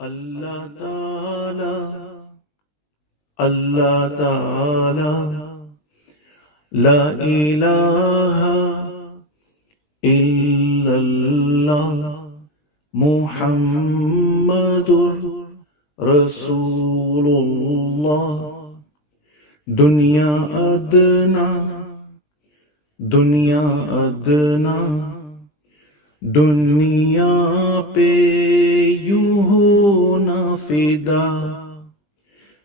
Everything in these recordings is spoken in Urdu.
اللہ تعالی اللہ تعالی لا الہ الا اللہ محمد رسول اللہ۔ دنیا ادنا دنیا ادنا دنیا پہ یوں ہونا فدا،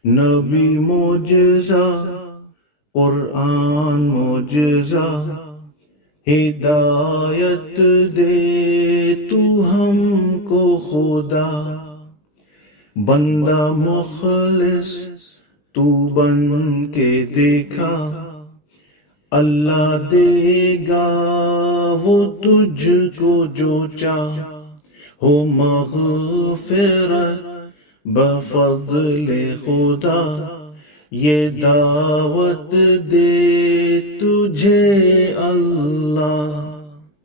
نبی معجزہ قرآن معجزہ، ہدایت دے تو ہم کو خدا، بندہ مخلص تو بن کے دیکھا، اللہ دے گا وہ تجھ کو جو چاہ، ہو مغفرت بفضل خدا، یہ دعوت دے تجھے اللہ،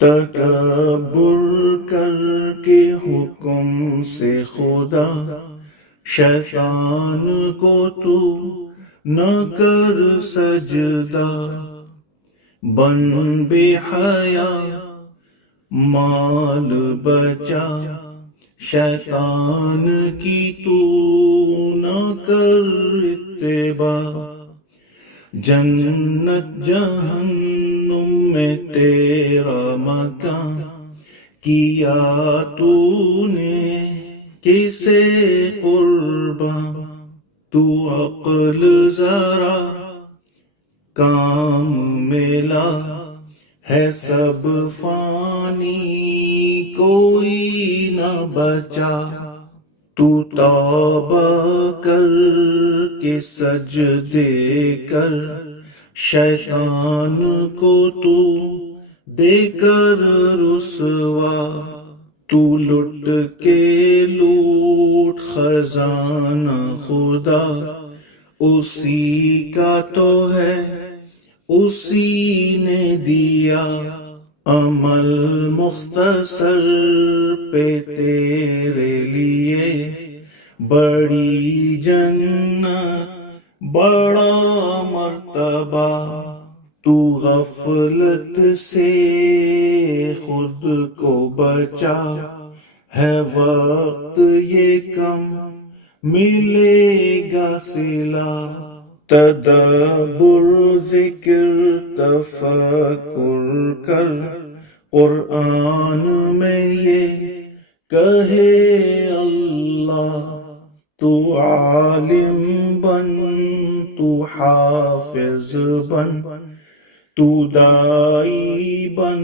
تکبر کر کے حکم سے خدا، شیطان کو تو نہ کر سجدہ، بن بے حیا مال بچا، شیطان کی تو نہ کر اتباع، جنت جہنم میں تیرا مکان، کیا تو نے کسے قربان، تو عقل ذرا کام میں لا، ہے سب فانی کوئی نہ بچا، تو توبہ کر کے سجدے کر، شیطان کو تو دے کر رسوا، تو لٹ کے لوٹ خزانہ خدا، اسی کا تو ہے اسی نے دیا، عمل مختصر پہ تیرے لیے، بڑی جنت بڑا مرتبہ، تو غفلت سے خود کو بچا، ہے وقت یہ کم ملے گا صلہ، تدبر ذکر تفکر کر، قرآن میں یہ کہے اللہ، تو عالم بن تو حافظ بن، تو دائی بن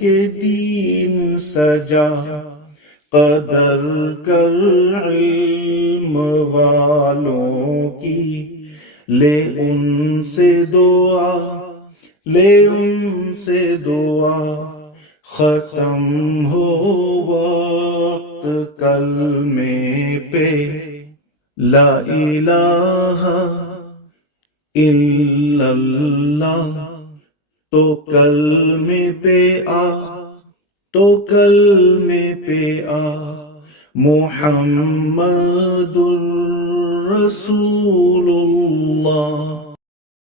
کے دین سجا، قدر کر علم والوں کی، لے ان سے دعا لے ان سے دعا، ختم ہو وقت کلمے پہ، لا الہ الا اللہ، تو کلمے پہ آ تو کلمے پہ آ، محمد رسول اللہ۔